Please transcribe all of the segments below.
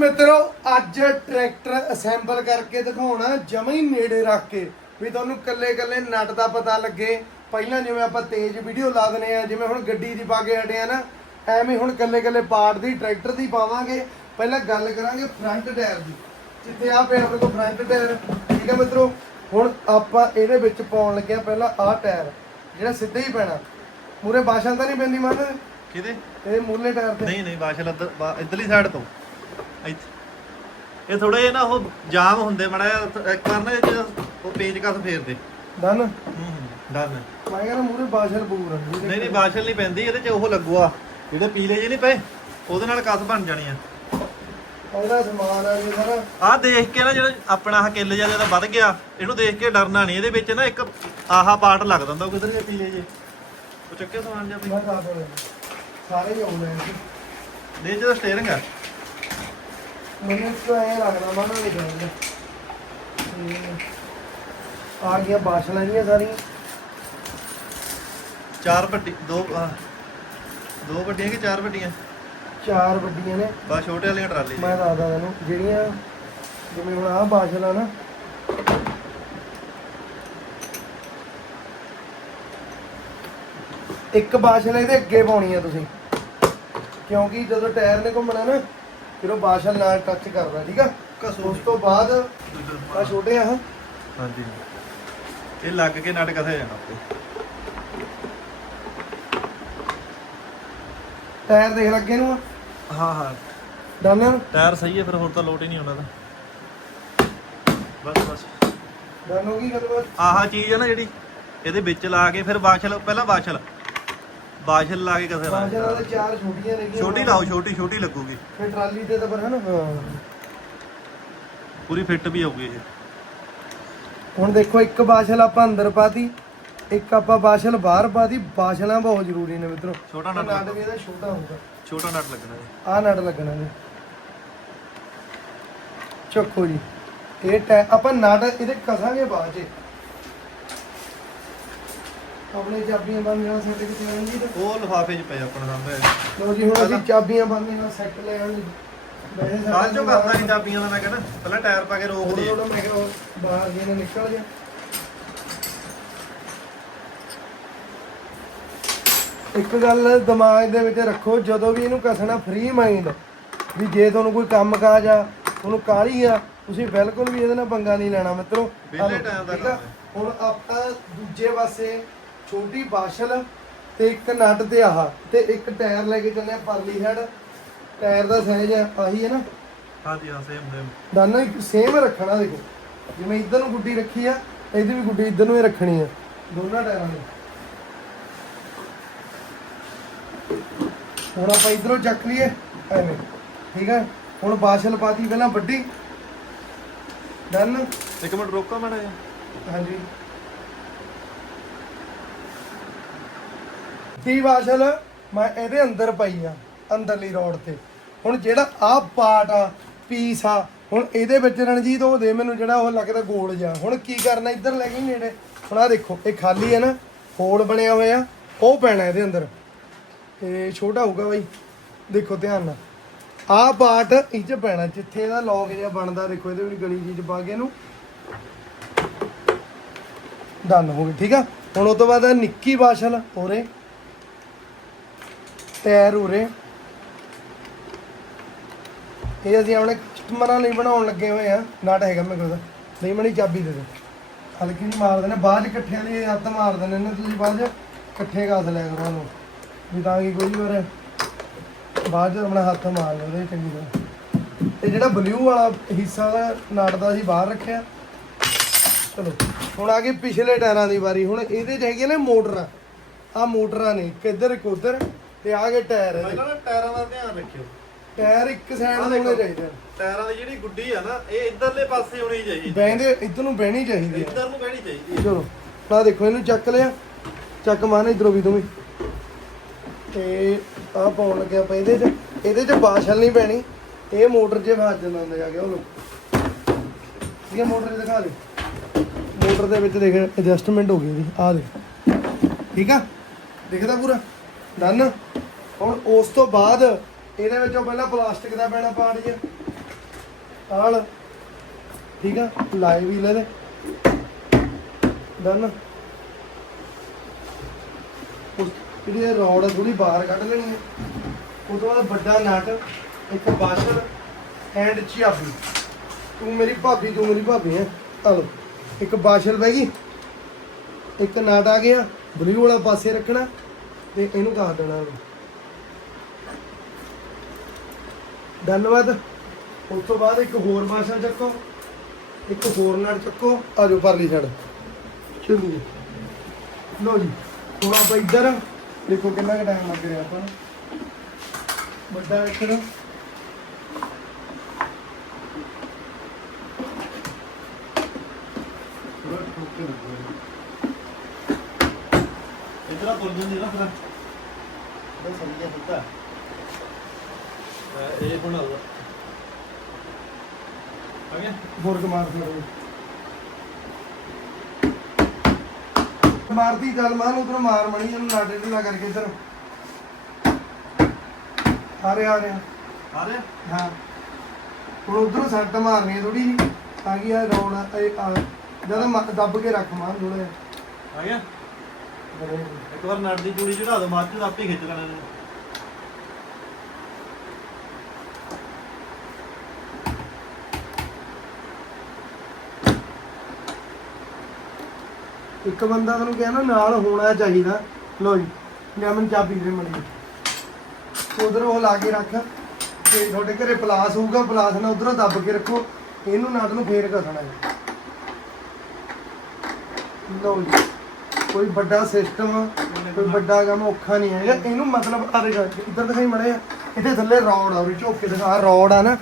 ਮਿੱਤਰੋ ਅੱਜ tractor assemble ਕਰਕੇ ਦਿਖਾਉਣਾ ਜਮਾ ਹੀ ਨੇੜੇ ਰੱਖ ਕੇ। ਵੀ ਤੁਹਾਨੂੰ ਕੱਲੇ ਕੱਲੇ ਨਟ ਦਾ ਪਤਾ ਲੱਗੇ। ਪਹਿਲਾਂ ਜਿਵੇਂ ਆਪਾਂ ਤੇਜ਼ ਵੀਡੀਓ ਲਾ ਦਨੇ ਆ ਜਿਵੇਂ ਹੁਣ ਗੱਡੀ ਦੀ ਪਾ ਕੇ ਹਟੇ ਆ ਨਾ ਐਵੇਂ ਹੁਣ ਕੱਲੇ ਕੱਲੇ ਪਾਰਟ ਦੀ ਟਰੈਕਟਰ ਦੀ ਪਾਵਾਂਗੇ। ਪਹਿਲਾਂ ਗੱਲ ਕਰਾਂਗੇ ਫਰੰਟ ਟਾਇਰ ਦੀ। ਜਿੱਥੇ ਆ ਪਿਆ ਆਪਣੇ ਕੋਲ ਫਰੰਟ ਟਾਇਰ ਠੀਕ ਹੈ ਮਿੱਤਰੋ ਹੁਣ ਆਪਾਂ ਇਹਦੇ ਵਿੱਚ ਪਾਉਣ ਲੱਗੇ ਆ ਪਹਿਲਾਂ ਆਹ ਟਾਇਰ ਜਿਹੜਾ ਸਿੱਧਾ ਹੀ ਪੈਣਾ। ਮੂਰੇ ਬਾਸ਼ਲ ਤਾਂ ਨਹੀਂ ਪੈਂਦੀ ਮੰਨ ਕਿਹਦੇ? ਇਹ ਮੂਰਲੇ ਟਾਇਰ ਤੇ। ਨਹੀਂ ਨਹੀਂ ਬਾਸ਼ਲ ਇੱਧਰਲੀ ਸਾਈਡ ਤੋਂ। ਇੱਥੇ। ਇਹ ਥੋੜੇ ਜਿਹਾ ਨਾ ਉਹ ਜਾਮ ਹੁੰਦੇ ਮੜਾ ਇੱਕ ਵਾਰ ਨਾ ਇਹ 'ਚ ਉਹ ਪੇਜ ਕਸ ਫੇਰਦੇ ਡਨ? ਹੂੰ ਡਨ। ਮੈਂ ਕਹਿੰਦਾ ਮੂਰੇ ਬਾਸ਼ਲ ਪੂਰ ਨਹੀਂ ਨਹੀਂ ਬਾਸ਼ਲ ਨਹੀਂ ਪੈਂਦੀ ਇਹਦੇ 'ਚ ਉਹ ਲੱਗੂਆ। ਜਿਹੜੇ ਪੀਲੇ ਜਿਹੇ ਨਹੀਂ ਪਏ ਉਹਦੇ ਨਾਲ ਕਸ ਬਣ ਜਾਣੀ ਆ ਉਹਦਾ ਸਮਾਨ ਆ ਜੀ ਸਾਰਾ। ਆਹ ਦੇਖ ਕੇ ਨਾ ਜਿਹੜਾ ਆਪਣਾ ਆਹ ਕਿੱਲ ਜਿਹਾ ਜਦੋਂ ਵੱਧ ਗਿਆ ਇਹਨੂੰ ਦੇਖ ਕੇ ਡਰਨਾ ਨਹੀਂ। ਇਹਦੇ ਵਿੱਚ ਨਾ ਇੱਕ ਆਹਾ ਪਾਰਟ ਲੱਗ ਜਾਂਦਾ ਉਹ ਕਿਧਰ ਜੇ ਪੀਲੇ ਜੇ ਉਹ ਚੱਕੇ ਸਮਾਨ ਜਿਹਾ ਮੈਂ ਦੱਸ ਰਿਹਾ। ਸਾਰੇ ਹੀ ਆਉਂਦੇ ਨੇ ਦੇ ਜਿਹੜਾ ਸਟੀਅਰਿੰਗ ਆ। ਮੈਨੂੰ ਤਾਂ ਲੱਗਦਾ ਮਨ ਨਹੀਂ ਕਰਦਾ ਆ ਗਿਆ ਬਾਸ਼ਲਾਂ ਜੀਆਂ ਸਾਰੀਆਂ। ਚਾਰ ਵੱਡੀ ਦੋ ਆਹ, ਦੋ ਵੱਡੀਆਂ ਕਿ ਚਾਰ ਵੱਡੀਆਂ? ਚਾਰ ਵੱਡੀਆਂ ਨੇ। ਬਸ ਛੋਟੇ ਵਾਲੀਆਂ ਟਰਾਲੀ ਮੈਂ ਦੱਸਦਾ ਤੈਨੂੰ ਜਿਹੜੀਆਂ ਜਿਵੇਂ ਹੁਣ ਆਹ ਬਾਸ਼ਲ ਆ ਨਾ। ਇੱਕ ਬਾਸ਼ਲ ਇਹਦੇ ਅੱਗੇ ਪਾਉਣੀ ਆ ਤੁਸੀਂ। ਕਿਉਂਕਿ ਜਦੋਂ ਟਾਇਰ ਨੇ ਘੁੰਮਣਾ ਨਾ ਫਿਰ ਉਹ ਬਾਸ਼ਲ ਨਾਲ ਟੱਚ ਕਰਦਾ ਠੀਕ ਆ? ਉਸ ਤੋਂ ਬਾਅਦ ਆ ਛੋਟੇ ਆ। ਹਾਂਜੀ। ਇਹ ਲੱਗ ਕੇ ਨਟ ਕਸੇ ਜਾਣਾ ਉੱਤੇ। ਟਾਇਰ ਦੇਖ ਲੱਗੇ ਨੂੰ ਹਾਂ ਹਾਂ। ਡਨ ਟਾਇਰ ਸਹੀ ਹੈ ਫਿਰ ਹੋਰ ਤਾਂ ਲੋਟ ਹੀ ਨਹੀਂ ਆਉਣਾ ਦਾ ਬਸ ਬਸ। ਡਨ ਗਈ ਗੱਲਬਾਤ? ਆਹ ਚੀਜ਼ ਹੈ ਨਾ ਜਿਹੜੀ ਇਹਦੇ ਵਿੱਚ ਲਾ ਕੇ ਫਿਰ ਬਾਸ਼ਲ ਪਹਿਲਾਂ ਬਾਸ਼ਲ ਬਾਸ਼ਲ ਲਾ ਕੇ ਕਸੇ ਬਾਸ਼ਲਾਂ ਲਾ ਦੇ ਚਾਰ ਛੋਟੀਆਂ ਨੇ ਛੋਟੀ ਲਾਓ ਛੋਟੀ ਛੋਟੀ ਲੱਗੂਗੀ। ਫਿਰ ਟਰਾਲੀ ਤੇ ਤਾਂ ਪਰ ਹਨਾ ਪੂਰੀ ਫਿੱਟ ਵੀ ਆਊਗੀ ਇਹ। ਹੁਣ ਦੇਖੋ ਇੱਕ ਬਾਸ਼ਲ ਆਪਾਂ ਅੰਦਰ ਪਾਤੀ ਇੱਕ ਆਪਾਂ ਬਾਸ਼ਲ ਬਾਹਰ ਪਾਤੀ ਬਾਸ਼ਲਾਂ ਬਹੁਤ ਜ਼ਰੂਰੀ ਨੇ ਮਿੱਤਰੋ। ਛੋਟਾ ਨਟ ਨਟ ਵੀ ਇਹਦਾ ਛੋਟਾ ਹੋਊਗਾ। ਛੋਟਾ ਨਟ ਲੱਗਣਾ ਇਹ ਆਹ ਨਟ ਲੱਗਣਾ ਜੀ। ਚੱਕੋ ਜੀ। ਇਹ ਟੈ ਆਪਾਂ ਨਟ ਇਹਦੇ ਕਸਾਂਗੇ ਬਾਅਦ ਚ। ਆਪਣੇ ਚਾਬੀਆਂ ਬੰਦ ਨਾਲ ਸੈੱਟ ਕਿਤੇ ਆਣਗੀ ਤਾਂ ਉਹ ਲਿਫਾਫੇ 'ਚ ਪਏ ਆਪਣਾ ਸਾਹਮਣੇ। ਲੋ ਜੀ ਹੁਣ ਅਸੀਂ ਚਾਬੀਆਂ ਬੰਦ ਨਾਲ ਸੈੱਟ ਲੈ ਆਣਗੇ ਵੈਸੇ ਬਾਅਦ ਚੋਂ ਕਰਦਾ ਨਹੀਂ ਚਾਬੀਆਂ ਦਾ ਮੈਂ ਕਹਿੰਦਾ ਪਹਿਲਾਂ ਟਾਇਰ ਪਾ ਕੇ ਰੋਕ ਦੇ ਥੋੜਾ ਮੈਂ ਕਿਹਾ ਉਹ ਬਾਹਰ ਜੀ ਨੇ ਨਿਕਲ ਗਿਆ ਇੱਕ ਗੱਲ ਦਿਮਾਗ ਦੇ ਵਿੱਚ ਰੱਖੋ ਜਦੋਂ ਵੀ ਇਹਨੂੰ ਕਸਣਾ ਫ੍ਰੀ ਮਾਈਂਡ ਵੀ ਜੇ ਤੁਹਾਨੂੰ ਕੋਈ ਕੰਮ ਕਾਜ ਆ ਤੁਹਾਨੂੰ ਕਾਹਲੀ ਆ ਤੁਸੀਂ ਬਿਲਕੁਲ ਵੀ ਇਹਦੇ ਨਾਲ ਪੰਗਾ ਨਹੀਂ ਲੈਣਾ ਮਿੱਤਰੋ। ਵਿਹਲੇ time ਦਾ ਠੀਕ ਆ? ਕੰਮ ਹੈ। ਹੁਣ ਆਪਾਂ ਦੂਜੇ ਪਾਸੇ ਛੋਟੀ ਬਾਸ਼ਲ ਤੇ ਇੱਕ ਨਟ ਤੇ ਆਹ ਤੇ ਇੱਕ ਟਾਇਰ ਲੈ ਕੇ ਚੱਲੇ ਆ ਪਰਲੀ ਹੈਡ ਟਾਇਰ ਦਾ ਸਾਈਜ਼ ਆਹੀ ਹੈ ਨਾ? ਹਾਂਜੀ ਹਾਂ ਸੇਮ ਸੇਮ ਦਾਨਾ ਇੱਕ ਸੇਮ ਰੱਖਣਾ ਦੇਖੋ। ਜਿਵੇਂ ਇੱਧਰ ਨੂੰ ਗੁੱਡੀ ਰੱਖੀ ਆ ਇਹਦੀ ਵੀ ਗੁੱਡੀ ਇੱਧਰ ਨੂੰ ਹੀ ਰੱਖਣੀ ਆ। ਦੋਨਾਂ ਟਾਇਰਾਂ ਨੂੰ ਹੁਣ ਆਪਾਂ ਇਧਰੋਂ ਚੱਕ ਲਈਏ ਐਵੇਂ। ਠੀਕ ਹੈ ਹੁਣ ਬਾਸ਼ਲ ਪਾਤੀ ਪਹਿਲਾਂ ਵੱਡੀ। ਡਨ ਇੱਕ ਮਿੰਟ ਰੋਕੋ ਮਾੜਾ ਜਿਹਾ। ਹਾਂਜੀ। ਤੀ ਬਾਸ਼ਲ ਮੈਂ ਇਹਦੇ ਅੰਦਰ ਪਈ ਆ, ਅੰਦਰਲੀ ਰੋਡ ਤੇ। ਹੁਣ ਜਿਹੜਾ ਆਹ ਪਾਰਟ ਆ ਪੀਸ ਆ, ਹੁਣ ਇਹਦੇ ਵਿੱਚ ਰਣਜੀਤ ਉਹ ਦੇ ਮੈਨੂੰ ਜਿਹੜਾ ਉਹ ਲੱਗਦਾ ਗੋਲ ਜਿਹਾ। ਹੁਣ ਕੀ ਕਰਨਾ, ਇੱਧਰ ਲੈ ਗਈ ਨੇੜੇ। ਹੁਣ ਆ ਦੇਖੋ, ਇਹ ਖਾਲੀ ਹੈ ਨਾ, ਹੋਲ ਬਣਿਆ ਹੋਇਆ। ਉਹ ਪੈਣਾ ਇਹਦੇ ਅੰਦਰ। ਤੇ ਛੋਟਾ ਹੋਊਗਾ ਬਾਈ। ਦੇਖੋ ਧਿਆਨ ਨਾਲ। ਆਹ ਪਾਰਟ ਇਹ 'ਚ ਪੈਣਾ, ਜਿੱਥੇ ਇਹਦਾ ਲੌਕ ਜਿਹਾ ਬਣਦਾ, ਦੇਖੋ ਇਹਦੇ ਵਿੱਚ ਗਲੀ ਚੀਜ਼ ਪਾ ਕੇ ਇਹਨੂੰ। ਡਨ ਹੋ ਗਈ, ਠੀਕ ਆ? ਹੁਣ ਉਹ ਤੋਂ ਬਾਅਦ ਆਹ ਨਿੱਕੀ ਬਾਸ਼ਲ ਉਰੇ ਟਾਇਰ ਉਰੇ। ਇਹ ਅਸੀਂ ਆਪਣੇ ਕਸਟਮਰਾਂ ਲਈ ਬਣਾਉਣ ਲੱਗੇ ਹੋਏ ਆ। ਨਾਟ ਹੈਗਾ ਮੇਰੇ ਕੋਲ ਨਹੀਂ ਮਣੀ ਚਾਬੀ ਦੇ ਦੇ ਹਲਕੀ ਜਿਹੀ ਮਾਰ ਦਿੰਦੇ। ਬਾਅਦ ਚ ਇਕੱਠਿਆਂ ਦੀ ਹੱਥ ਮਾਰ ਦਿੰਦੇ ਨੇ। ਤੁਸੀਂ ਬਾਅਦ ਚ ਇਕੱਠੇ ਘਾਸ ਲਿਆ ਕਰੋ ਉਹਨੂੰ। ਵੀ ਤਾਂ ਕਿ ਕੋਈ ਵਾਰ ਬਾਅਦ ਚ ਆਪਣਾ ਹੱਥ ਮਾਰ ਲਓ ਉਹਦੇ ਚੰਗੀ ਤਰ੍ਹਾਂ। ਇਹ ਜਿਹੜਾ ਬਲੂ ਵਾਲਾ ਹਿੱਸਾ ਦਾ ਨਾਟ ਦਾ ਅਸੀਂ ਬਾਹਰ ਰੱਖਿਆ। ਚਲੋ, ਹੁਣ ਆ ਗਈ ਪਿਛਲੇ ਟਾਇਰਾਂ ਦੀ ਵਾਰੀ। ਹੁਣ ਇਹਦੇ ਚ ਹੈਗੀਆਂ ਨੇ ਮੋਟਰਾਂ। ਆ ਮੋਟਰਾਂ ਨੇ, ਕਿੱਧਰ ਇੱਕ ਉੱਧਰ ਤੇ ਆ ਗਏ ਟਾਇਰ ਇਹਦੇ। ਪਹਿਲਾਂ ਨਾ ਟਾਇਰਾਂ ਦਾ ਧਿਆਨ ਰੱਖਿਓ। ਟਾਇਰ ਇੱਕ ਸਾਈਡ ਆਹ ਹੋਣੇ। ਚਾਹੀਦੇ ਆ। ਟਾਇਰਾਂ ਦੀ ਜਿਹੜੀ ਗੁੱਡੀ ਆ ਨਾ ਇਹ ਇਧਰਲੇ ਪਾਸੇ ਹੋਣੀ ਚਾਹੀਦੀ ਬੈਂਦੇ ਇੱਧਰ ਨੂੰ ਬਹਿਣੀ ਚਾਹੀਦੀ ਆ। ਇੱਧਰ ਨੂੰ ਬਹਿਣੀ ਚਾਹੀਦੀ ਹੈ ਚਲੋ ਆ ਦੇਖੋ ਇਹਨੂੰ ਚੱਕ ਲਿਆ। ਚੱਕ ਮਾਰ ਇਧਰੋਂ ਵੀ ਤੂੰ ਵੀ ਤੇ ਆ ਪਾਉਣ ਲੱਗਿਆ ਆਪਾਂ ਇਹਦੇ ਚ। ਇਹਦੇ ਚ ਬਾਸ਼ਲ ਨਹੀਂ ਪੈਣੀ ਇਹ ਮੋਟਰ ਜੇ ਫਸ ਜਾਂਦਾ ਹੁੰਦਾ ਜਾ ਕੇ ਉਹ ਲੋਕ ਇਹ ਮੋਟਰ ਦਿਖਾ ਦੇ। ਮੋਟਰ ਦੇ ਵਿੱਚ ਦੇਖ ਐਡਜਸਟਮੈਂਟ ਹੋ ਗਈ ਇਹਦੀ। ਆ ਦੇ ਠੀਕ ਆ? ਦਿਖਦਾ ਪੂਰਾ? ਡਨ ਹੁਣ ਉਸ ਤੋਂ ਬਾਅਦ ਇਹਦੇ ਵਿੱਚੋਂ ਪਹਿਲਾਂ ਪਲਾਸਟਿਕ ਦਾ ਪੈਣਾ ਪਾਰਟ ਜਿਹਾ ਆਲ ਠੀਕ ਆ, ਲਾਏ ਵੀ ਲੈ ਡਨ ਉਸ ਜਿਹੜੀ ਇਹ ਥੋੜੀ ਬਾਹਰ ਕੱਢ ਲੈਣੀ ਹੈ ਉਹ ਤੋਂ ਬਾਅਦ ਵੱਡਾ ਨਟ, ਇੱਕ ਬਾਸ਼ਰ ਐਂਡ ਚਾਬੀ। ਤੂੰ ਮੇਰੀ ਭਾਬੀ, ਤੂੰ ਮੇਰੀ ਭਾਬੀ ਹੈ ਚਲੋ ਇੱਕ ਬਾਸ਼ਰ ਬਹਿ ਗਈ। ਇੱਕ ਨਟ ਆ ਗਿਆ। ਬਲੂ ਵਾਲਾ ਪਾਸੇ ਰੱਖਣਾ ਤੇ ਇਹਨੂੰ ਕਹਾ ਦੇਣਾ ਉਹਨੂੰ ਧੰਨਵਾਦ। ਉਸ ਤੋਂ ਬਾਅਦ ਇੱਕ ਹੋਰ ਬਾਸ਼ਾ ਚੱਕੋ। ਇੱਕ ਹੋਰ ਨਟ ਚੱਕੋ। ਆ ਜਾਓ ਪਰਲੀ ਛੜ ਚਲੋ ਲੋ ਜੀ ਹੁਣ ਆਪਾਂ ਇੱਧਰ ਦੇਖੋ ਕਿੰਨਾ ਕੁ ਟਾਈਮ ਲੱਗ ਰਿਹਾ ਆਪਾਂ ਵੱਡਾ ਇੱਧਰ ਲੱਗੂਗਾ ਇਧਰ ਤੁਰ ਜਾਂਦੀ ਨਾ ਫਿਰ ਇਹ ਸਮਝਿਆ ਹੁੰਦਾ ਇਹ ਬਣਾਉਗਾ ਆ ਗਿਆ? ਬੁਰਗ ਮਾਰ ਥੋੜਾ ਮਾਰਦੀ ਚੱਲ ਮਾਰ ਉਧਰ ਮਾਰ ਮਣੀ ਇਹਨੂੰ ਨਾਟੇ ਢਿੱਲਾ ਕਰਕੇ ਇੱਧਰ। ਆ ਰਿਹਾ ਆ ਰਿਹਾ। ਆ ਰਿਹਾ? ਹਾਂ। ਹੁਣ ਉਧਰੋਂ ਸੱਟ ਮਾਰਨੀ ਹੈ ਥੋੜੀ ਜੀ ਤਾਂ ਕਿ ਆ ਰੌਣ ਇਹ ਆ ਜਦ ਮ- ਦੱਬ ਕੇ ਰੱਖ ਮਾਰ ਥੋੜਾ ਆ ਗਿਆ? ਇੱਕ ਵਾਰ ਨਟ ਦੀ ਚੂੜੀ ਚੜਾ ਦੋ ਬਾਅਦ ਚ ਆਪੇ ਖਿੱਚ ਲੈਣਾ ਨੇ ਇੱਕ ਬੰਦਾ ਤੁਹਾਨੂੰ ਕਿਹਾ ਨਾਲ ਹੋਣਾ ਚਾਹੀਦਾ। ਲੋ ਜੀ ਲੈ ਮੈਨੂੰ ਚਾਬੀ ਦੇ ਮੜੀ ਉਧਰ ਉਹ ਲਾ ਕੇ ਰੱਖ, ਤੇ ਤੁਹਾਡੇ ਘਰੇ ਪਲਾਸ ਹੋਊਗਾ, ਪਲਾਸ ਨਾਲ ਉਧਰੋਂ ਦੱਬ ਕੇ ਰੱਖੋ, ਇਹਨੂੰ ਨਟ ਨੂੰ ਫੇਰ ਘਸਣਾ ਹੈ। ਲੋ ਜੀ, ਕੋਈ ਵੱਡਾ ਸਿਸਟਮ ਕੋਈ ਵੱਡਾ ਕੰਮ ਔਖਾ ਨਹੀਂ ਹੈਗਾ। ਇਹਨੂੰ ਮਤਲਬ ਆ ਦੇਖ, ਇੱਧਰ ਦਿਖਾਈ ਮੜੇ ਇੱਥੇ ਥੱਲੇ ਰੌਡ ਆ ਉਹ ਝੋਕੇ ਦਿਖਾ ਰੌਡ ਆ ਨਾ।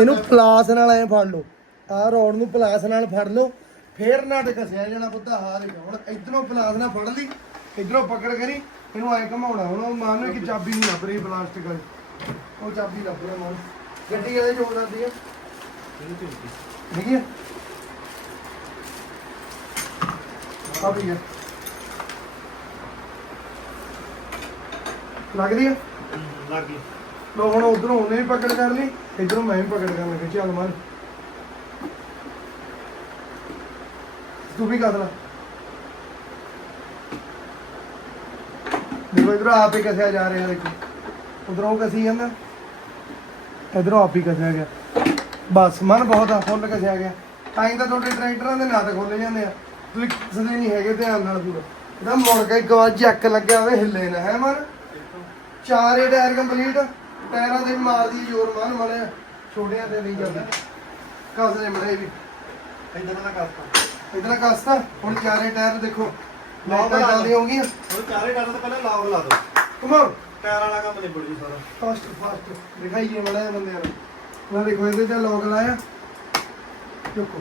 ਇਹਨੂੰ ਪਲਾਸ ਨਾਲ ਐ ਫੜ ਲਓ। ਆਹ ਰੌਡ ਨੂੰ ਪਲਾਸ ਨਾਲ ਫੜ ਲਓ। ਫੇਰ ਨਟ ਕਸਿਆ ਜਾਣਾ ਬੁੱਧਾ ਹਾਰ ਗਿਆ। ਹੁਣ ਇਧਰੋਂ ਪਲਾਸ ਨਾਲ ਫੜ ਲਈ ਇਧਰੋਂ ਪਕੜ ਕਰੀ ਇਹਨੂੰ ਐ ਘਮਾਉਣਾ। ਹੁਣ ਉਹ ਮਾਨ ਕਿ ਚਾਬੀ ਨਹੀਂ ਲੱਭ ਰਹੀ ਪਲਾਸਟਿਕ ਵਾਲੀ ਉਹ ਚਾਬੀ ਲੱਭ ਰਿਹਾ ਮਾਨ ਗੱਡੀ ਵਾਲੇ ਜੋੜ ਦਿੰਦੀ ਆ। ਠੀਕ ਹੈ ਆ ਵੀ ਹੈ ਲੱਗਦੀ ਆ? ਲੱਗ ਗਈ। ਲੋ ਹੁਣ ਉਧਰੋਂ ਉਹਨੇ ਵੀ ਪਕੜ ਕਰ ਲਈ ਇਧਰੋਂ ਮੈਂ ਵੀ ਪਕੜ ਕਰਨ ਲੱਗਾ ਚੱਲ ਮਾਰ ਤੂੰ ਵੀ ਕਰ ਦੇਖੋ, ਇਧਰੋਂ ਆਪ ਹੀ ਕਸਿਆ ਜਾ ਰਿਹਾ ਦੇਖੋ। ਉਧਰੋਂ ਕਸੀ ਜਾਂਦਾ। ਇਧਰੋਂ ਆਪ ਹੀ ਕਸਿਆ ਗਿਆ। ਬਸ, ਮਨ ਬਹੁਤ ਆ, ਫੁੱਲ ਕਸਿਆ ਗਿਆ। ਤਾਂ ਹੀ ਤਾਂ ਤੁਹਾਡੇ ਟਰੈਕਟਰਾਂ ਦੇ ਨਟ ਖੋਲੇ ਜਾਂਦੇ ਆ। ਤੁਸੀਂ ਕਸਦੇ ਨਹੀਂ ਹੈਗੇ ਧਿਆਨ ਨਾਲ ਪੂਰਾ। ਇਹਦਾ ਮੁੜ ਕੇ ਇੱਕ ਵਾਰ ਜੱਕ ਲੱਗਿਆ ਹੋਵੇ, ਹਿੱਲੇ ਨਾ, ਹੈ ਮਨ? ਚਾਰੇ ਟਾਇਰ ਕੰਪਲੀਟ ਟਾਇਰਾਂ ਤੇ ਮਾਰਦੀ ਜ਼ੋਰ ਮਾਰ ਮਲੇ ਛੋਟਿਆਂ ਤੇ ਨਹੀਂ ਜਾਂਦਾ। ਕੱਸ ਦੇ ਮੜੇ ਵੀ। ਇਦਾਂ ਦਾ ਕਰਤਾ ਇਧਰ ਕੱਸਤਾ ਹੁਣ ਚਾਰੇ ਟਾਇਰ ਦੇਖੋ। ਲਾਈਟਾਂ ਬਣਾ ਲਓ। ਚੱਲਦੀਆਂ ਹੋ ਗਈਆਂ ਉਹ ਚਾਰੇ ਡਾਟਾ ਤੋਂ ਪਹਿਲਾਂ ਲੌਗ ਲਾ ਦੋ ਕਮਾਓ ਟਾਇਰ ਵਾਲਾ ਕੰਮ ਨਿਬੜ ਜੀ ਸਾਰਾ। ਫਾਸਟ ਫਾਸਟ ਦਿਖਾਈਏ ਮੜਾ ਬੰਦਿਆਂ ਨੂੰ। ਨਾ ਦੇਖੋ ਇਹਦੇ ਤੇ ਲੋਕ ਲਾਇਆ। ਚੁੱਕੋ।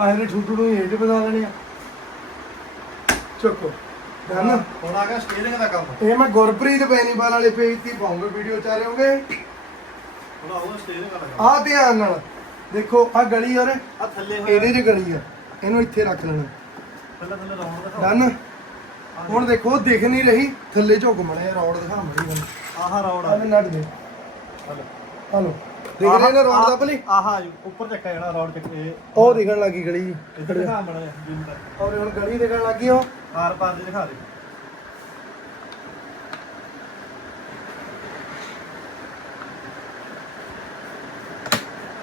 ਆਹਰੇ ਛੁੱਟੂ ਨੂੰ ਇਹ ਤੇ ਬਣਾ ਲੈਣੇ ਆ। ਚੁੱਕੋ। ਡਨ ਹੁਣ ਆ ਗਿਆ ਸਟੀਅਰਿੰਗ ਦਾ ਕੰਮ। ਇਹ ਮੈਂ ਗੁਰਪ੍ਰੀਤ ਬੈਨੀਵਾਲ ਵਾਲੇ ਪੇਜ ਤੇ ਪਾਉਂਗਾ ਵੀਡੀਓ ਚਾਰੇ ਹੋਗੇ ਹੁਣ ਆਉਗਾ ਸਟੀਅਰਿੰਗ ਵਾਲਾ ਕੰਮ। ਆਹ ਧਿਆਨ ਨਾਲ। ਦੇਖੋ ਆ ਗਲੀ ਔਰ ਆ ਥੱਲੇ ਹੋਇਆ। ਇਹਦੇ 'ਚ ਗਲੀ ਆ। ਇਹਨੂੰ ਇੱਥੇ ਰੱਖ ਲੈਣਾ। ਥੱਲੇ ਦਿਖਾ ਡਨ। ਹੁਣ ਦੇਖੋ ਦਿਖ ਨਹੀਂ ਰਹੀ। ਥੱਲੇ ਝੁਕ ਮੜਿਆ ਰੌਡ ਦਿਖਾ ਮੜੀ ਮੈਨੂੰ। ਆਹ ਰੌਡ ਆ। ਆ ਮੈਂ ਨੱਟ ਦੇ ਹਲੋ। ਦਿਖ ਰਿਹਾ ਨਾ ਰੌਡ ਦਾ ਭਲੀ? ਆਹ ਉੱਪਰ ਚੱਕਾ ਜਿਹੜਾ ਰੌਡ ਚੱਕ ਇਹ ਉਹ ਦਿਖਣ ਲੱਗੀ ਗਲੀ। ਇੱਧਰ ਦਿਖਾ ਜਿੰਮ ਤੱਕ ਔਰ ਹੁਣ ਗਲੀ ਦਿਖਣ ਲੱਗੀ ਉਹ। ਆਰ ਪਾਰ ਦੀ ਦਿਖਾ ਦੇ।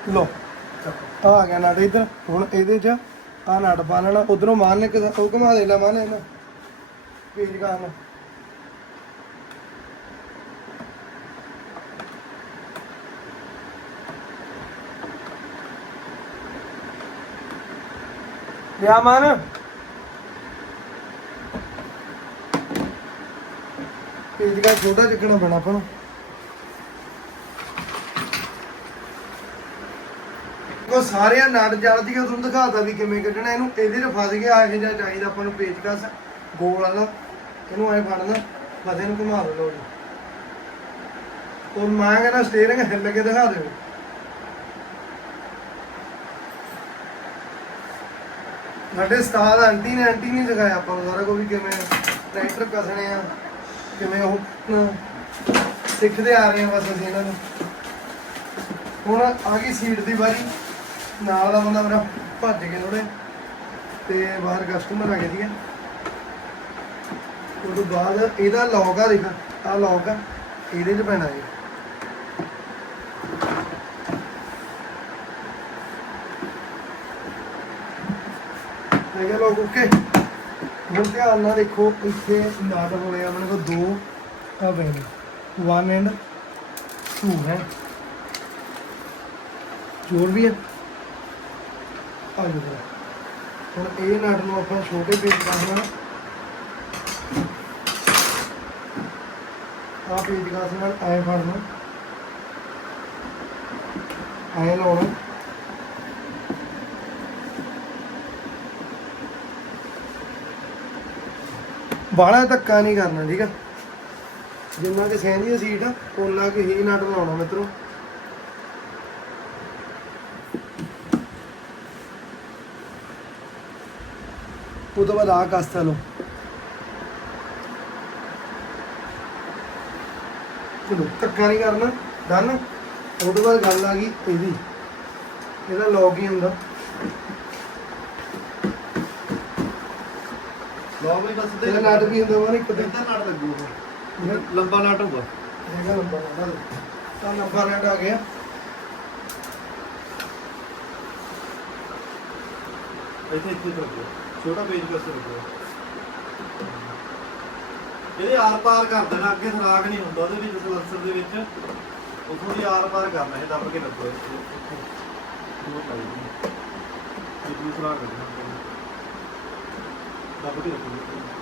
ਲੋ ਆ ਗਿਆ ਨਟ ਇੱਧਰ। ਹੁਣ ਇਹਦੇ 'ਚ ਆ ਨਟ ਪਾ ਲੈਣਾ, ਉਧਰੋਂ ਮਾਰਨੇ ਕਿ ਉਹ ਘੁਮਾ ਦੇ ਲੈ ਮਾਰਨੇ ਇਹਨਾਂ। ਪੇਜ ਕਰਨ ਲਿਆ ਮਾਨ। ਪੇਜ ਦਾ ਛੋਟਾ ਚੱਕਣਾ ਪੈਣਾ ਆਪਾਂ ਨੂੰ। ਉਹ ਸਾਰਿਆਂ ਨਟ ਜਲਦੀਆਂ ਤੁਹਾਨੂੰ ਦਿਖਾਤਾ ਵੀ ਕਿਵੇਂ ਕੱਢਣਾ, ਇਹਨੂੰ ਇਹਦੇ 'ਚ ਫਸ ਗਿਆ, ਇਹੋ ਜਿਹਾ ਚਾਹੀਦਾ ਆਪਾਂ ਨੂੰ ਪੇਚਕਸ ਗੋਲ ਵਾਲਾ, ਇਹਨੂੰ ਐ ਫੜਨਾ, ਫਸੇ ਨੂੰ ਘੁਮਾ ਲਓ ਜੀ ਉਹ ਮੈਂ ਕਹਿੰਦਾ ਸਟੀਅਰਿੰਗ ਹਿੱਲ ਕੇ ਦਿਖਾ ਦਿਓ। ਸਾਡੇ ਉਸਤਾਦ ਆਂਟੀ ਨੇ ਆਂਟੀ ਨੇ ਦਿਖਾਇਆ ਆਪਾਂ ਨੂੰ ਸਾਰਾ ਕੁਝ ਵੀ ਕਿਵੇਂ ਟਰੈਕਟਰ ਕਸਣੇ ਆ, ਕਿਵੇਂ ਉਹ ਸਿੱਖਦੇ ਆ ਰਹੇ ਆ ਬਸ ਅਸੀਂ ਇਹਨਾਂ ਨੂੰ। ਹੁਣ ਆ ਗਈ ਸੀਟ ਦੀ ਵਾਰੀ। ਨਾਲ ਦਾ ਬੰਦਾ ਮੇਰਾ ਭੱਜ ਗਿਆ ਥੋੜੇ ਤੇ ਬਾਹਰ ਕਸਟਮਰ ਆ ਗਏ ਠੀਕ ਉਹ ਤੋਂ ਬਾਅਦ ਇਹਦਾ ਲੌਕ ਆ ਦੇਖ ਆ ਲੌਕ ਆ, ਇਹਦੇ 'ਚ ਪੈਣਾ ਹੈ ਹੈਗਾ ਲੋਕ ਓਕੇ ਹੁਣ ਧਿਆਨ ਨਾਲ ਦੇਖੋ, ਇੱਥੇ ਨਾਟ ਹੋਏ ਆ, ਆਪਣੇ ਕੋਲ ਦੋ ਆ ਪਏ ਨੇ। 1 ਐਂਡ 2 ਹੈ। ਜੋੜ ਵੀ ਹੈ। ਆ ਜੂਗਾ ਹੁਣ ਇਹ ਨਟ ਨੂੰ ਆਪਾਂ ਛੋਟੇ ਪੇਜ ਕਰਨਾ ਆ ਪੇਜ ਕਾਸ ਨਾਲ ਐ ਫੜਨਾ ਐ ਲਾਉਣਾ। ਬਾਹਲਾ ਧੱਕਾ ਨਹੀਂ ਕਰਨਾ, ਠੀਕ ਆ? ਜਿੰਨਾ ਕਿ ਸਹਿੰਦੀ ਸੀਟ ਆ ਉਹਨਾਂ ਕਿ ਹੀ ਨਟ ਲਾਉਣਾ ਮਿੱਤਰੋ। ਤੋਂ ਬਾਅਦ ਆ ਕਸਤਾ ਲਓ ਚਲੋ ਧੱਕਾ ਨਹੀਂ ਕਰਨਾ ਡਨ ਤੋਂ ਬਾਅਦ ਗੱਲ ਆ ਗਈ ਇਹਦੀ ਇਹਦਾ ਲੌਕ ਹੀ ਹੁੰਦਾ ਬਸ ਇਹਦਾ ਨਟ ਵੀ ਇੱਕ ਲੰਬਾ ਨਾਟ ਹੋਊਗਾ ਹੈਗਾ ਲੰਬਾ ਨਟ ਤਾਂ ਲੰਬਾ ਨਟ ਆ ਗਿਆ ਇੱਥੇ ਇੱਥੇ ਰੱਖੋ ਛੋਟਾ ਪੇਜ ਕਸ ਇਹਦੇ ਆਰ ਪਾਰ ਕਰ ਦੇਣਾ, ਅੱਗੇ ਸਰਾਗ ਨਹੀਂ ਹੁੰਦਾ ਉਹਦੇ ਵਿੱਚ, ਸਲੰਸਰ ਦੇ ਵਿੱਚ। ਉਥੋਂ ਦੀ ਆਰ ਪਾਰ ਕਰਨਾ, ਇਹ ਦੱਬ ਕੇ ਰੱਖੋ ਇਹ ਦੂਸਰਾ ਕਰਨਾ ਦੱਬ ਕੇ ਰੱਖੋ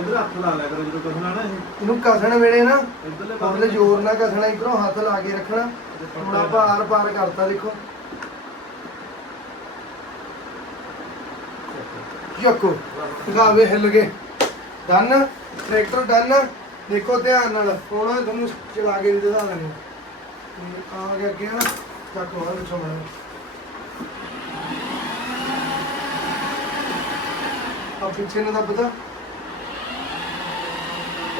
ਇੱਧਰ ਹੱਥ ਲਾ ਲਿਆ ਕਰੋ ਜਦੋਂ ਕਸਣਾ ਨਾ ਇਹ। ਇਹਨੂੰ ਕਸਣ ਵੇਲੇ ਨਾ ਇੱਧਰਲੇ ਉਹਦੇ ਜ਼ੋਰ ਨਾਲ ਕਸਣਾ ਇਧਰੋਂ ਹੱਥ ਲਾ ਕੇ ਰੱਖਣਾ। ਹੁਣ ਆਪਾਂ ਆਰ ਪਾਰ ਕਰਤਾ ਦੇਖੋ। ਯੱਕੋ ਗਾਵੇ ਹਿੱਲ ਗਏ ਡਨ ਟਰੈਕਟਰ ਡਨ। ਦੇਖੋ ਧਿਆਨ ਨਾਲ ਹੁਣ ਤੁਹਾਨੂੰ ਚਲਾ ਕੇ ਵੀ ਦਿਖਾ ਦਾਂਗੇ ਆ ਗਿਆ ਅੱਗੇ ਨਾ ਚੱਕ ਹੋਰ ਪਿੱਛੋਂ ਆ ਪਿੱਛੇ ਨੂੰ ਤਾਂ। ਪਤਾ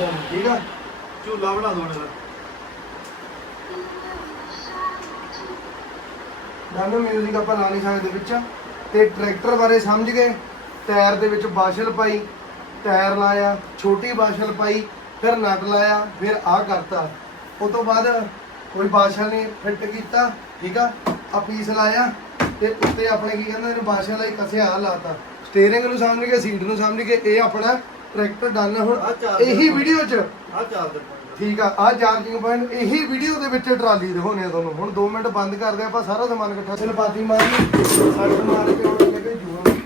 ਠੀਕ ਆ? ਝੂਲਾ ਬਣਾ ਦੋ ਇਹਦਾ। ਗਾਣਾ ਮਿਊਜ਼ਿਕ ਆਪਾਂ ਲਾ ਨਹੀਂ ਸਕਦੇ ਵਿੱਚ। ਤੇ ਟਰੈਕਟਰ ਬਾਰੇ ਸਮਝ ਗਏ? ਟਾਇਰ ਦੇ ਵਿੱਚ ਬਾਸ਼ਲ ਪਾਈ, ਟਾਇਰ ਲਾਇਆ, ਛੋਟੀ ਬਾਸ਼ਲ ਪਾਈ, ਫਿਰ ਨਟ ਲਾਇਆ, ਫਿਰ ਆਹ ਕਰਤਾ। ਉਸ ਤੋਂ ਬਾਅਦ ਕੋਈ ਬਾਸ਼ਲ ਨਹੀਂ ਫਿੱਟ ਕੀਤਾ, ਠੀਕ ਆ? ਆ ਪੀਸ ਲਾਇਆ ਤੇ ਉੱਤੇ ਆਪਣੇ ਕੀ ਕਹਿੰਦੇ ਨੇ ਬਾਸ਼ਲ ਲਈ ਕਸਿਆ ਲਾਤਾ। ਸਟੀਅਰਿੰਗ ਨੂੰ ਸਮਝ ਗਏ ਸੀਟ ਨੂੰ ਸਮਝ ਗਏ ਇਹ ਆਪਣਾ ਟਰੈਕਟਰ ਡਨ ਹੁਣ। ਇਹੀ ਵੀਡੀਓ 'ਚ। ਆ। ਠੀਕ ਆ ਆ ਚਾਰਜਿੰਗ ਪੁਆਇੰਟ ਇਹੀ ਵੀਡੀਓ ਦੇ ਵਿੱਚ ਟਰਾਲੀ ਦਿਖਾਉਣੇ ਆ ਤੁਹਾਨੂੰ। ਹੁਣ 2 ਮਿੰਟ ਬੰਦ ਕਰਦੇ ਆਪਾਂ ਸਾਰਾ ਸਮਾਨ ਇਕੱਠਾ ਚਲ ਬਾਤੀ ਮਾਰੀ ਸੜਕ ਮਾਰ ਕੇ ਉਹਨਾਂ। ਨੇ ਭੇਜੂਗਾ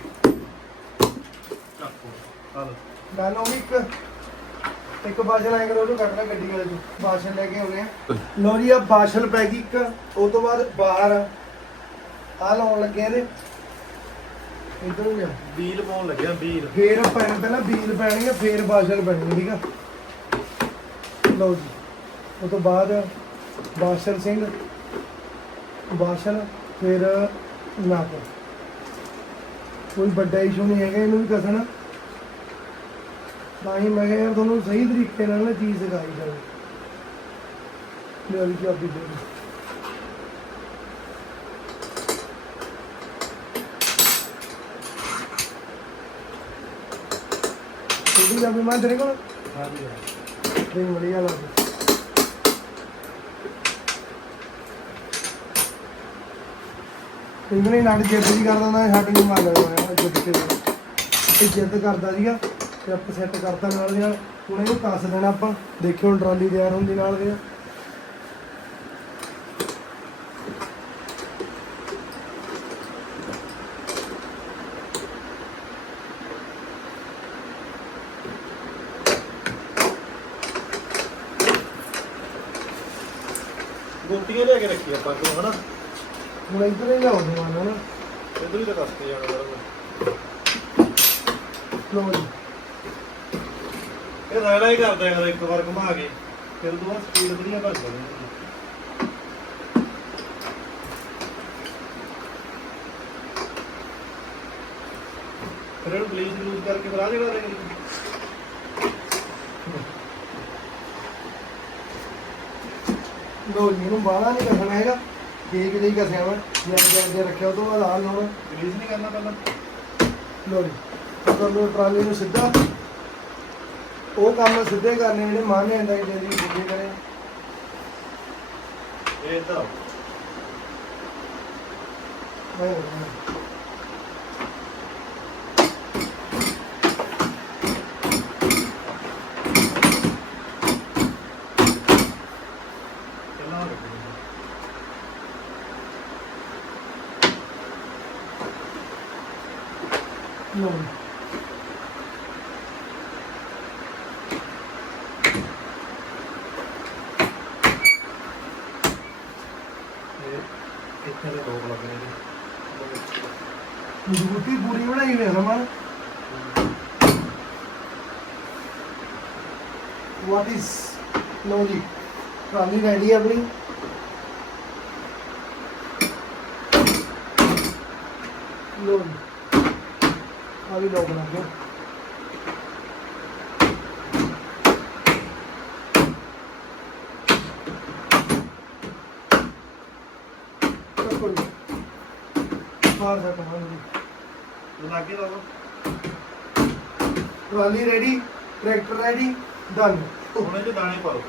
ਗੱਲ ਉਹ ਵੀ ਇੱਕ ਇੱਕ ਬਾਸ਼ਲ ਆਏਗਾ ਉਹਨੂੰ ਕੱਢਣਾ ਗੱਡੀ ਵਾਲੇ ਤੋਂ। ਬਾਸ਼ਲ ਲੈ ਕੇ ਆਉਣੇ ਆ। ਲਓ ਜੀ ਆ ਬਾਸ਼ਲ ਪੈ ਗਈ ਇੱਕ ਉਹ ਤੋਂ ਬਾਅਦ ਬਾਹਰ। ਆ ਲਾਉਣ ਲੱਗੇ ਇਹਦੇ। ਇਧਰ ਨੂੰ ਜਾ ਵੀਲ ਪਾਉਣ ਲੱਗਿਆ ਵੀਲ ਫੇਰ ਪੈਣ ਪਹਿਲਾਂ ਬੀਲ ਪੈਣਗੇ ਫੇਰ ਬਾਸ਼ਲ ਪੈਣਗੇ ਠੀਕ ਆ? ਲਓ ਜੀ ਉਹ ਤੋਂ ਬਾਅਦ ਬਾਸ਼ਲ ਸਿੰਘ ਬਾਸ਼ਲ ਫਿਰ ਨਾਪ। ਕੋਈ ਵੱਡਾ ਇਸ਼ੂ ਨਹੀਂ ਹੈਗਾ ਇਹਨੂੰ ਵੀ ਕਸਣਾ ਤਾਂ ਹੀ ਮੈਂ ਕਿਹਾ ਯਾਰ ਤੁਹਾਨੂੰ ਸਹੀ ਤਰੀਕੇ ਨਾਲ ਨਾ ਚੀਜ਼ ਸਿਖਾਈ ਜਾਵੇ। ਲੈ ਲਈ ਚਾਬੀ ਦੇ ਮਾਂ ਤੇਰੇ ਕੋਲ? ਇਹਨਾਂ ਜਿੱਦ ਕਰਦਾ ਹੁੰਦਾ ਛੱਡ ਨਹੀਂ ਮਾਰ ਲੈਣਾ ਜਿੱਦ ਕੇ ਇਹ ਜਿੱਦ ਕਰਦਾ ਸੀਗਾ ਤੇ ਆਪਾਂ ਸੈੱਟ ਕਰਤਾ ਨਾਲ ਦੇ ਨਾਲ। ਹੁਣ ਇਹਨੂੰ ਕੱਸ ਦੇਣਾ ਆਪਾਂ। ਦੇਖਿਓ ਹੁਣ ਟਰਾਲੀ ਤਿਆਰ ਹੁੰਦੀ ਨਾਲ ਦੇ ਨਾਲ। ਗੁੰਟੀਆਂ ਲਿਆ ਕੇ ਰੱਖੀ ਆਪਾਂ ਕੋਲ ਹਨਾ? ਹੁਣ ਇੱਧਰ ਹੀ ਲਾਉਂਦੇ ਮਾਨਾ। ਨਾ ਇੱਧਰ ਹੀ ਤਾਂ ਕਸਤੇ ਜਾਣਾ ਕਰਾਂਗੇ ਲੋ ਜੀ। ਇਹ ਰਹਿਣਾ ਹੀ ਕਰਦਾ ਹੈ ਇੱਕ ਵਾਰ ਘੁਮਾ ਕੇ। ਫਿਰ ਉਹ ਤੋਂ ਬਾਅਦ ਸਪੀਡ ਵਧੀਆ ਵੱਧ ਜਾਣੀ ਇਹਦੀ। ਫਿਰ ਇਹਨੂੰ ਬਲੀਚ ਲੂਜ਼ ਕਰਕੇ ਜਗਾ ਦੇਣੀ ਲੋ ਜੀ ਇਹਨੂੰ ਬਾਹਲਾ ਨਹੀਂ ਕੱਸਣਾ ਹੈਗਾ। ਠੀਕ ਜਿਹੀ ਕੱਸਿਆ ਮੈਂ ਜੇ ਅੱਗੇ ਅੱਗੇ ਰੱਖਿਆ ਉਹ ਤੋਂ ਬਾਅਦ ਆਹ ਲਾਉਣਾ ਬਲੀਚ ਨਹੀਂ ਕਰਨਾ ਪਹਿਲਾਂ। ਲੋ ਜੀ ਕਰ ਲੋ ਟਰਾਲੀ ਨੂੰ ਸਿੱਧਾ। ਉਹ ਕੰਮ ਸਿੱਧੇ ਕਰਨੇ ਜਿਹੜੇ ਮਾਨੇ ਆਂਦਾ ਕਿ ਜਿਹੜੀ ਸਿੱਧੇ ਕਰੇ। ਇਹ ਤਾਂ ਨਹੀਂ ਨਹੀਂ। ਪਹਿਲਾਂ ਉਹ ਰੱਖੋ ਲੋ ਜੀ ਇਹ ਇੱਥੇ ਦੇ ਲੋਕ ਲੱਗਣੇ ਨੇ। ਮਜ਼ਬੂਤੀ ਪੂਰੀ ਬਣਾਈ ਹੋਈ ਹੈ ਸਮਾਂ ਵਾਟ ਇਜ਼ ਲੋ ਜੀ ਟਰਾਲੀ ਰੈਡੀ ਹੈ ਆਪਣੀ। ਲੋ ਜੀ। ਆ ਵੀ ਲੋਕ ਲੱਗ ਗਏ ਚੱਕੋ ਜੀ ਬਾਹਰ ਜਾ ਕੇ ਜੀ ਲਾਗੇ ਲਾਓ trolley ready tractor ready done ਹੁਣ 'ਚ ਦਾਣੇ ਪਾਓ।